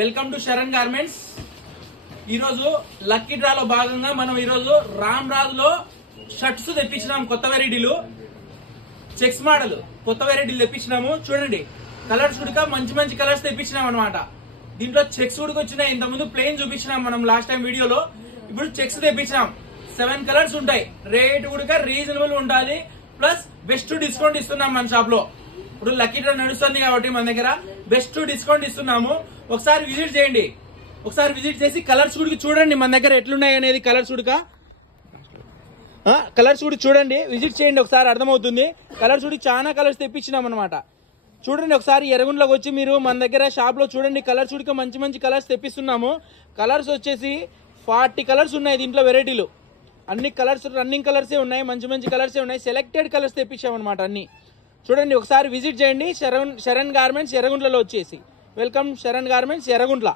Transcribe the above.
Welcome to Saran garments. ఈరోజు lucky డ్రాలో భాగంగా మనం ఈరోజు రామ్ రాజ్ లో షర్ట్స్ తెప్పించినాం. కొత్త వెరైటీలు చెక్స్ మోడల్ కొత్త వెరైటీలు తెప్పించినాము. చూడండి కలర్స్ కూడా మంచి మంచి కలర్స్ తెప్పించినాం అనమాట. దీంట్లో చెక్స్ కూడా వచ్చినాయి. ఇంతకుముందు ప్లెయిన్ చూపించినాం మనం లాస్ట్ టైం వీడియోలో. ఇప్పుడు చెక్స్ తెప్పించినాం. 7 కలర్స్ ఉంటాయి. రేట్ కూడా రీజనబుల్ ఉండాలి. ప్లస్ బెస్ట్ డిస్కౌంట్ ఇస్తున్నాం మన షాప్ లో. ఇప్పుడు లక్కీ డ్రా నడుస్తుంది కాబట్టి మన దగ్గర బెస్ట్ డిస్కౌంట్ ఇస్తున్నాము. ఒకసారి విజిట్ చేయండి. ఒకసారి విజిట్ చేసి కలర్స్ కూడా చూడండి మన దగ్గర ఎట్లున్నాయి అనేది. కలర్స్ కూడా చూడండి, విజిట్ చేయండి, ఒకసారి అర్థమవుతుంది. కలర్స్ కూడా చాలా కలర్స్ తెప్పించినాం అనమాట. చూడండి ఒకసారి ఎర్రగుంట్లోకి వచ్చి మీరు మన దగ్గర షాప్ లో చూడండి. కలర్స్ కూడా మంచి మంచి కలర్స్ తెప్పిస్తున్నాము. కలర్స్ వచ్చేసి 40 కలర్స్ ఉన్నాయి దీంట్లో వెరైటీలు. అన్ని కలర్స్ రన్నింగ్ కలర్సే ఉన్నాయి, మంచి మంచి కలర్సే ఉన్నాయి. సెలెక్టెడ్ కలర్స్ తెప్పించామన్నమాట అన్ని. చూడండి ఒకసారి విజిట్ చేయండి. శరణ్ గార్మెంట్స్ ఎర్రగుంట్లలో వచ్చేసి. Welcome Saran garments Yerraguntla.